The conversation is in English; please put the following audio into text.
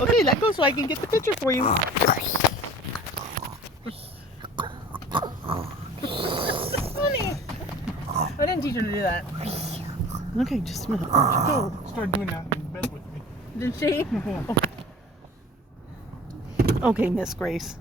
Okay, let go so I can get the picture for you. Honey, I didn't teach her to do that. Okay, just a minute. Go. Start doing that in bed with me. Did she? Okay, Miss Grace.